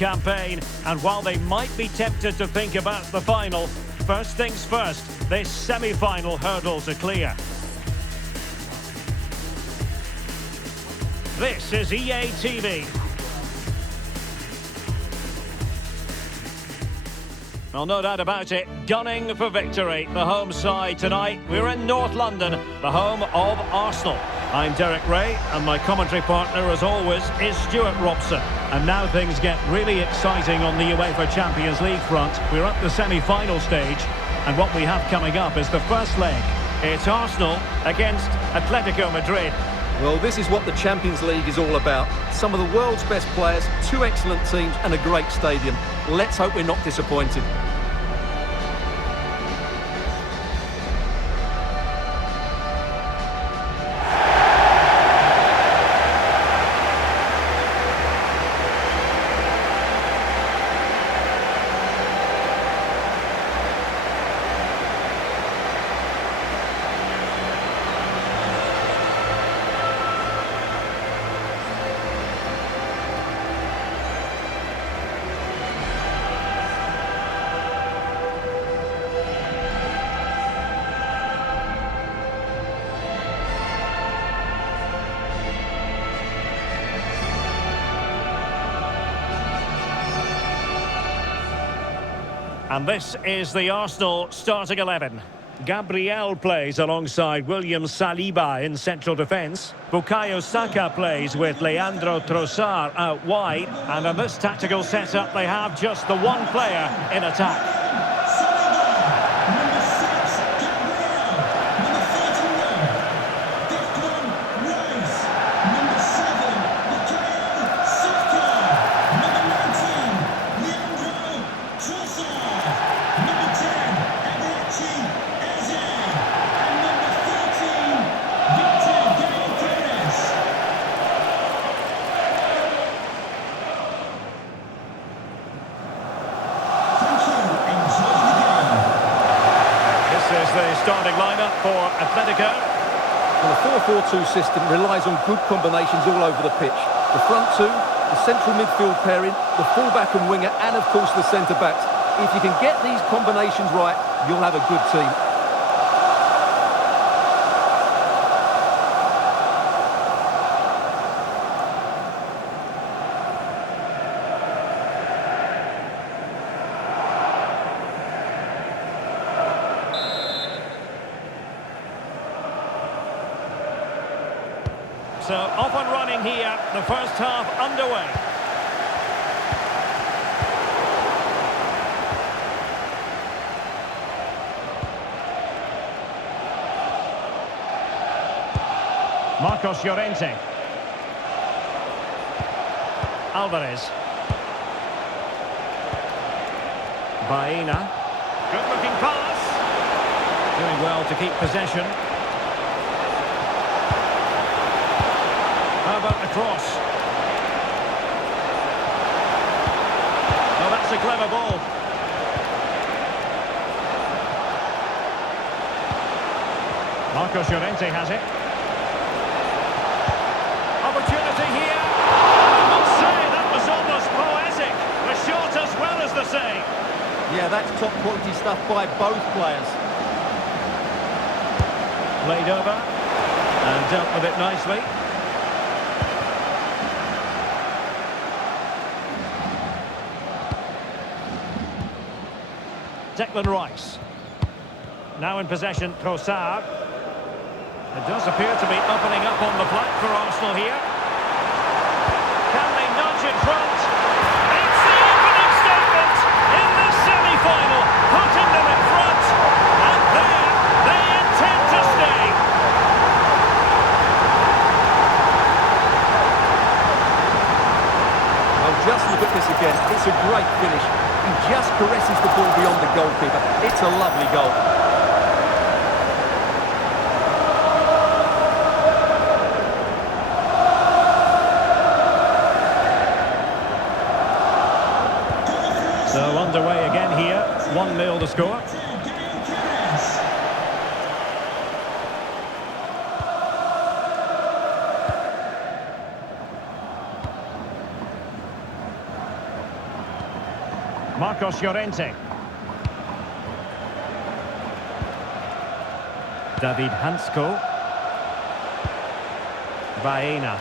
campaign, and while they might be tempted to think about the final, first things first, this semi-final hurdle to clear. This is EA TV. Well, no doubt about it, gunning for victory. The home side tonight. We're in North London, the home of Arsenal. I'm Derek Ray, and my commentary partner, as always, is Stuart Robson. And now things get really exciting on the UEFA Champions League front. We're at the semi-final stage, and what we have coming up is the first leg. It's Arsenal against Atletico Madrid. Well, this is what the Champions League is all about. Some of the world's best players, two excellent teams and a great stadium. Let's hope we're not disappointed. And this is the Arsenal starting 11. Gabriel plays alongside William Saliba in central defence. Bukayo Saka plays with Leandro Trossard out wide. And in this tactical setup, they have just the one player in attack. The starting lineup for Atletico. Well, the 4-4-2 system relies on good combinations all over the pitch. The front two, the central midfield pairing, the fullback and winger, and of course the centre-backs. If you can get these combinations right, you'll have a good team. So off and running here, the first half underway. Marcos Llorente. Alvarez. Baena. Good looking pass. Doing well to keep possession. How about the cross? Oh, that's a clever ball. Marcos Llorente has it. Opportunity here. I must say, that was almost poetic. The shot as well as the save. Yeah, that's top quality stuff by both players. Played over and dealt with it nicely. Declan Rice. Now in possession, Trossard. It does appear to be opening up on the flank for Arsenal here. Can they nudge in front? It's the opening statement in this semi-final, putting them in front. And there, they intend to stay. Well, just look at this again. It's a great finish. He just caresses the ball beyond the goalkeeper. It's a lovely goal. So underway again here, 1-0 the score. Marcos Llorente. David Hansko. Baena.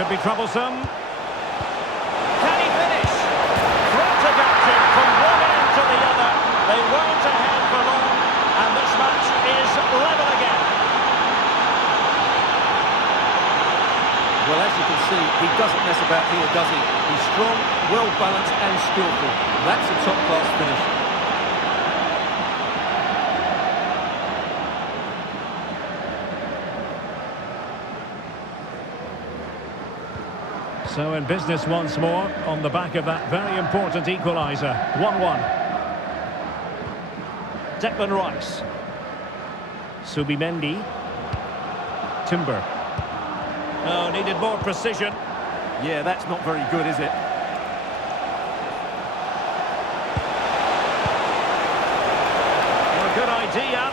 Could be troublesome. Can he finish? Frantic action from one end to the other. They weren't ahead for long, and this match is level again. Well, as you can see, he doesn't mess about here, does he? He's strong, well-balanced and skillful. That's a top-class finish. So in business once more, on the back of that very important equaliser. 1-1. Declan Rice. Subimendi. Timber. Oh, needed more precision. Yeah, that's not very good, is it? Well, good idea.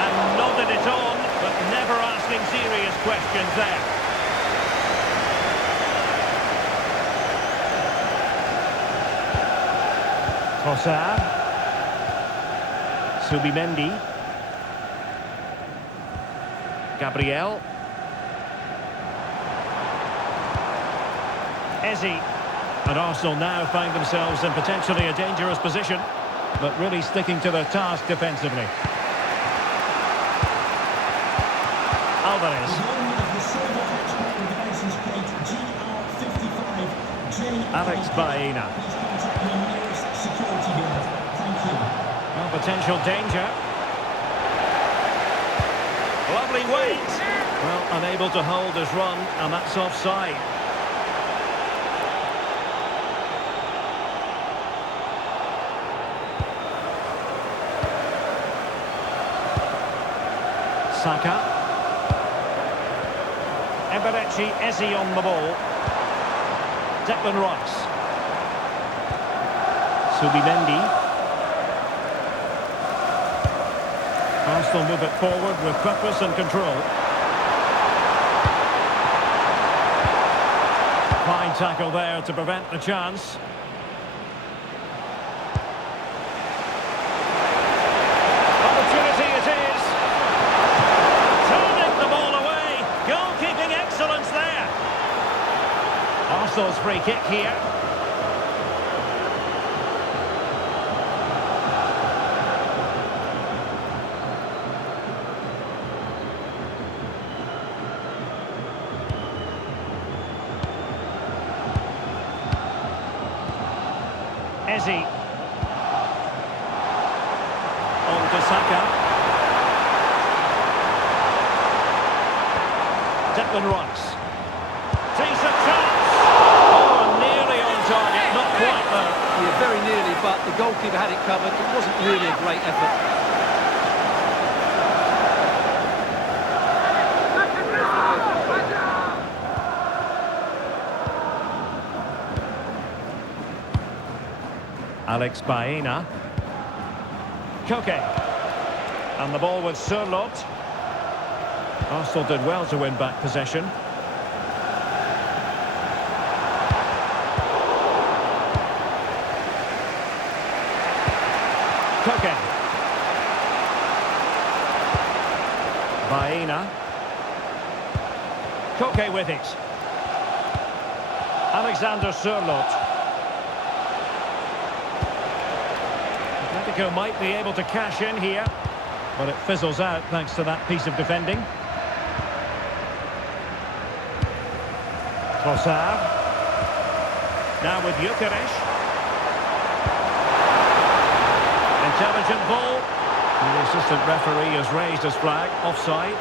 And nodded it on, but never asking serious questions there. Trossard. Subimendi. Gabriel. Eze. And Arsenal now find themselves in potentially a dangerous position, but really sticking to their task defensively. Alvarez. Alex Baena. Well, potential danger. Lovely weight. Well, unable to hold his run, and that's offside. Saka. Eberechi Eze on the ball. Declan Rice. Subimendi. Arsenal move it forward with purpose and control. Fine tackle there to prevent the chance. Opportunity it is. Turning the ball away. Goalkeeping excellence there. Arsenal's free kick here. Eze. On to Saka. Declan Rice. Decent chance. Oh, nearly on target, not quite though. Yeah, very nearly, but the goalkeeper had it covered. It wasn't really a great effort. Alex Baena. Koke. And the ball with Sørloth. Arsenal did well to win back possession. Koke. Baena. Koke with it. Alexander Sørloth. Atletico might be able to cash in here, but it fizzles out thanks to that piece of defending. Trossard. Now with Gyökeres. Intelligent ball. The assistant referee has raised his flag. Offside.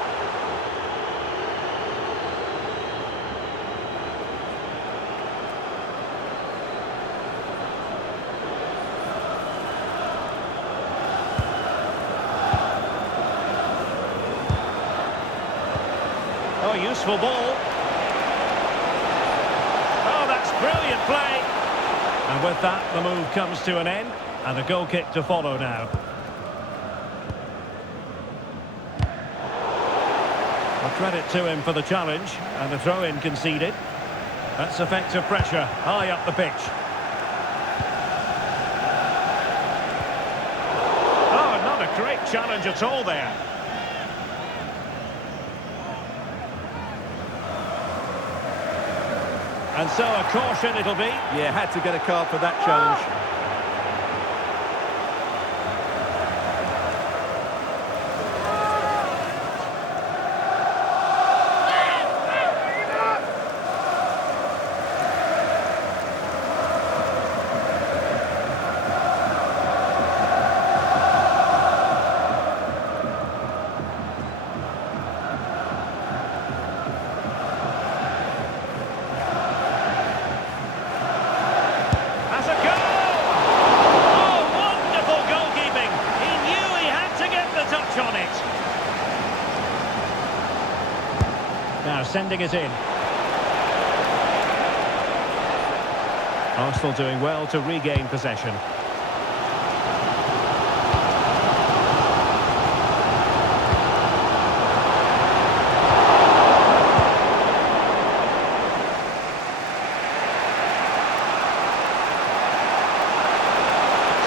Oh, useful ball. Oh, that's brilliant play. And with that, the move comes to an end, and a goal kick to follow now. A credit to him for the challenge, and the throw-in conceded. That's effective pressure, high up the pitch. Oh, not a great challenge at all there. And so a caution it'll be. Yeah, had to get a card for that challenge. Now sending it in. Arsenal doing well to regain possession.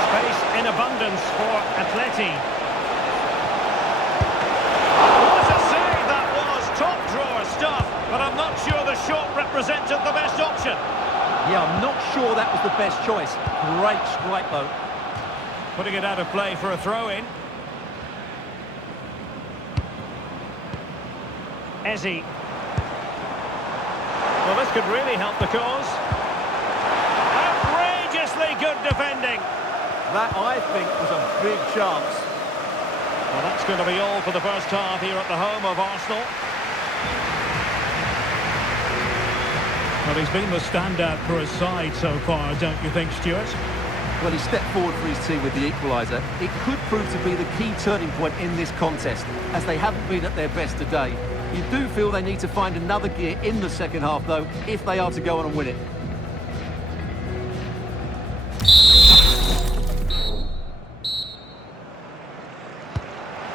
Space in abundance for Atleti. But I'm not sure the shot represented the best option. Yeah, I'm not sure that was the best choice. Great strike, though. Putting it out of play for a throw-in. Eze. Well, this could really help the cause. Outrageously good defending. That, I think, was a big chance. Well, that's going to be all for the first half here at the home of Arsenal. Well, he's been the standout for his side so far, don't you think, Stuart? Well, he stepped forward for his team with the equaliser. It could prove to be the key turning point in this contest, as they haven't been at their best today. You do feel they need to find another gear in the second half, though, if they are to go on and win it.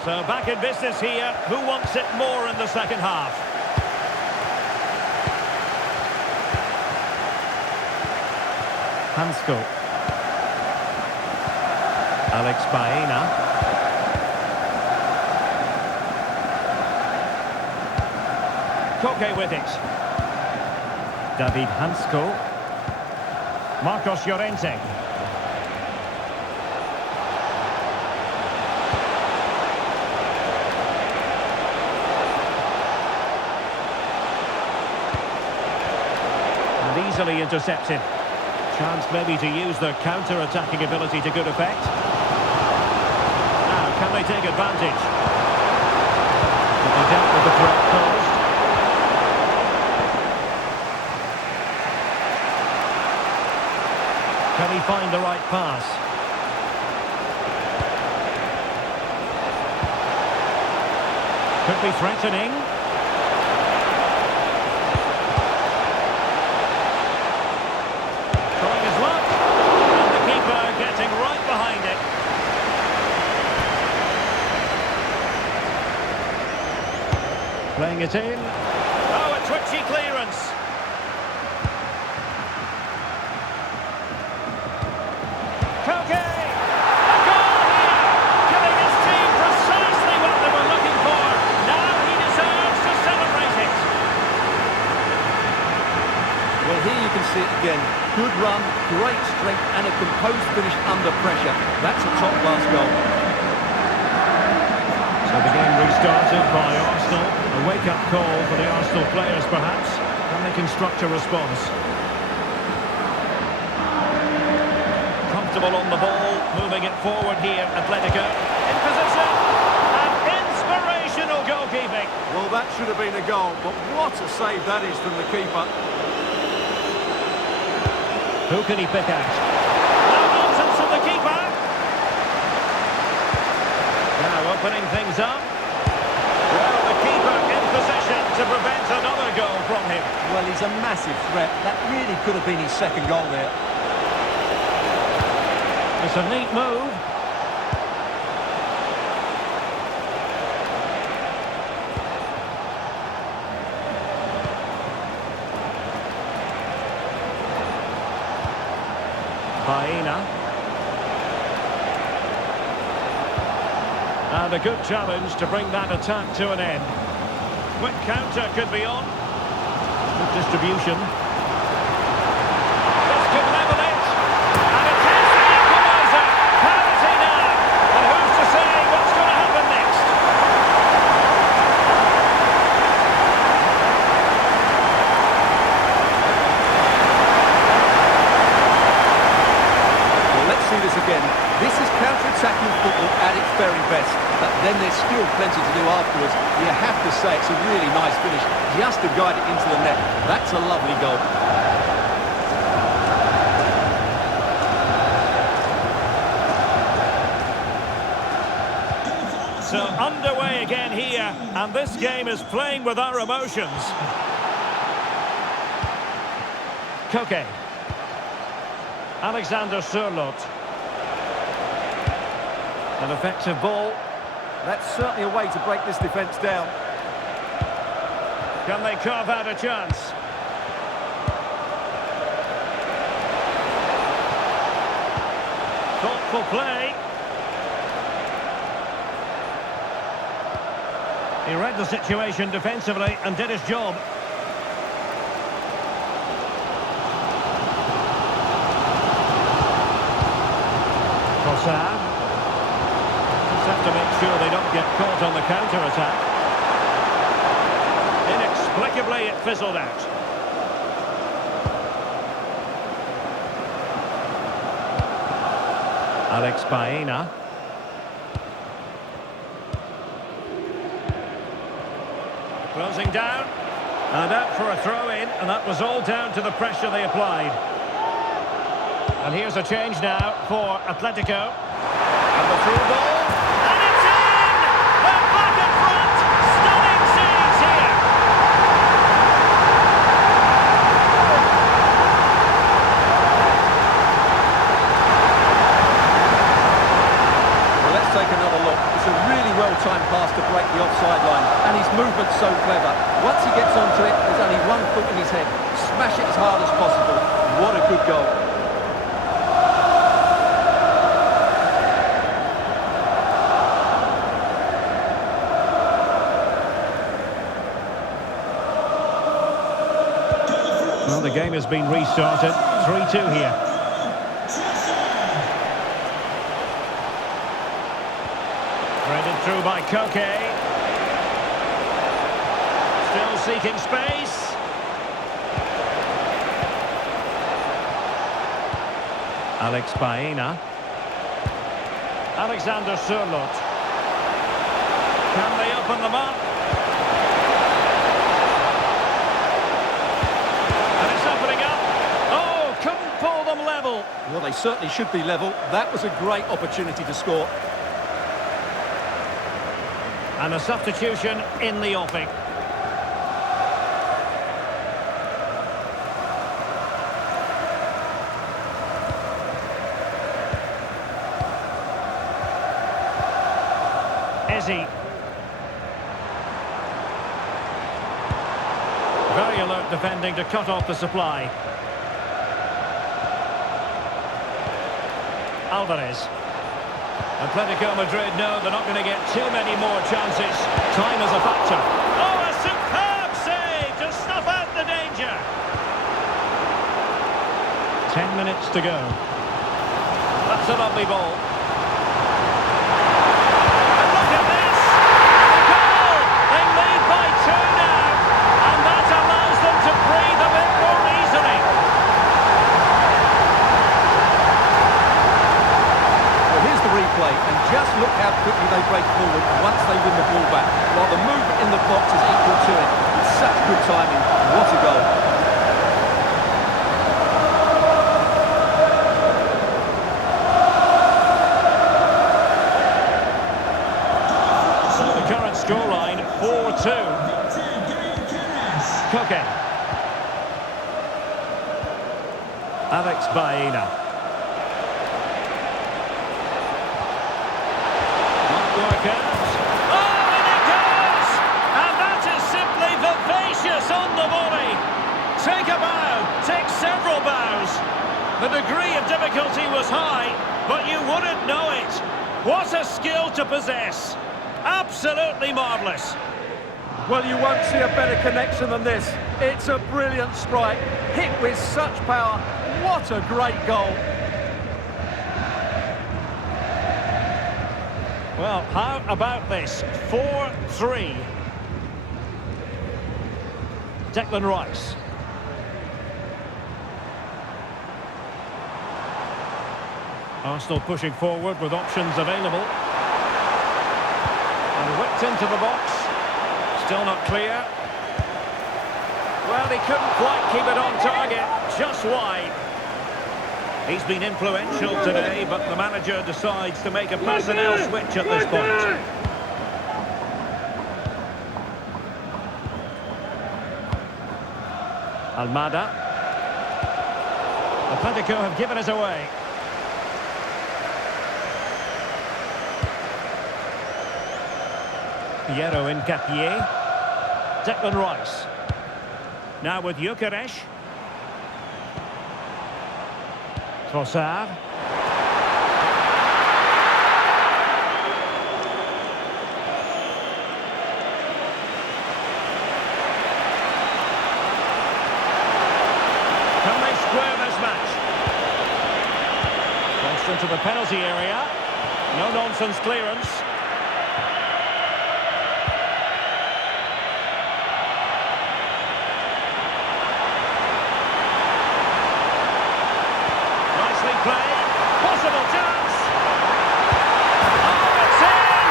So back in business here. Who wants it more in the second half? Hansko. Alex Baena. Koke with it. David Hansko. Marcos Llorente. And easily intercepted. Chance maybe to use their counter-attacking ability to good effect. Now, can they take advantage? But they dealt with the threat posed. Can he find the right pass? Could be threatening. Getting right behind it. Playing it in. Oh, a twitchy clearance. Koke! A goal here! Giving his team precisely what they were looking for. Now he deserves to celebrate it. Well, here you can see it again. Good run, great strength, and a composed finish under pressure. That's a top-class goal. So the game restarted by Arsenal. A wake-up call for the Arsenal players, perhaps. Can they construct a response? Comfortable on the ball, moving it forward here, Atletico. In position, and inspirational goalkeeping. Well, that should have been a goal, but what a save that is from the keeper. Who can he pick out? No nonsense from the keeper. Now opening things up. Well, the keeper in possession to prevent another goal from him. Well, he's a massive threat. That really could have been his second goal there. It's a neat move. Baena. And a good challenge to bring that attack to an end. Quick counter could be on. Good distribution. This could level it. And it is the equaliser. Penalty now. And who's to say what's going to happen next? Well, let's see this again. This is counter-attacking football at its very best. But then there's still plenty to do afterwards. You have to say it's a really nice finish, just to guide it into the net. That's a lovely goal. So underway again here, and this game is playing with our emotions. Koke. Alexander Sørloth. An effective ball. That's certainly a way to break this defence down. Can they carve out a chance? Thoughtful play. He read the situation defensively and did his job. Trossard. Just have to make sure they don't get caught on the counter-attack. Inexplicably, it fizzled out. Alex Baena. Closing down. And out for a throw-in, and that was all down to the pressure they applied. And here's a change now for Atletico. And the through ball. And it's in! They're back in front! Stunning scenes here! Well, let's take another look. It's a really well-timed pass to break the offside line. And his movement's so clever. Once he gets onto it, there's only one foot in his head. Smash it as hard as possible. What a good goal. Well, the game has been restarted. 3-2 here. Threaded through by Koke. Still seeking space. Alex Baena. Alexander Sørloth. Can they open them up? And it's opening up. Oh, couldn't pull them level. Well, they certainly should be level. That was a great opportunity to score. And a substitution in the offing. Ezzy. Very alert defending to cut off the supply. Alvarez. Atletico Madrid know they're not going to get too many more chances. Time is a factor. Oh, a superb save to snuff out the danger. 10 minutes to go. That's a lovely ball. And look at this! The goal! They lead by 2 now. And that allows them to breathe a bit more easily. Replay, and just look how quickly they break forward once they win the ball back, while the movement in the box is equal to it. It's such good timing. What a goal. So the current scoreline, 4-2. Koke. Alex Baena. Work out. Oh, and it goes! And that is simply vivacious on the volley. Take a bow, take several bows. The degree of difficulty was high, but you wouldn't know it. What a skill to possess. Absolutely marvellous. Well, you won't see a better connection than this. It's a brilliant strike, hit with such power. What a great goal. Well, how about this? 4-3. Declan Rice. Arsenal pushing forward with options available. And whipped into the box. Still not clear. Well, he couldn't quite keep it on target. Just wide. He's been influential today, but the manager decides to make a personnel switch at this point. Almada. Atletico have given us away. Piero Incapié. Declan Rice. Now with Gyökeres. Trossard. Can they square this match? Crossed into the penalty area. No-nonsense clearance. Play, possible chance. Oh, it's in!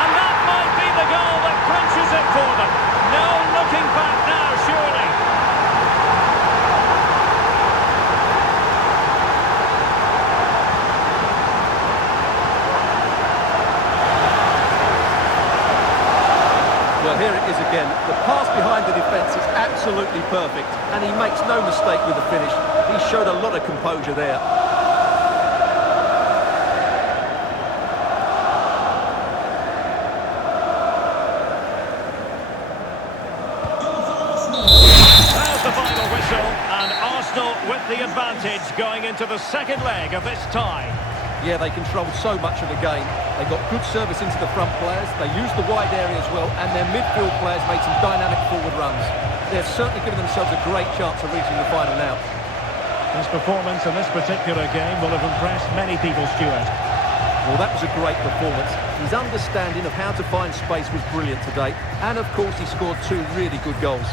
And that might be the goal that clinches it for them. No looking back now, surely. Well, here it is again. The pass behind the defence is absolutely perfect, and he makes no mistake with the finish. He showed a lot of composure there. With the advantage going into the second leg of this tie. Yeah, they controlled so much of the game. They got good service into the front players, they used the wide area as well, and their midfield players made some dynamic forward runs. They're certainly giving themselves a great chance of reaching the final now. His performance in this particular game will have impressed many people, Stuart. Well, that was a great performance. His understanding of how to find space was brilliant today, and of course he scored two really good goals.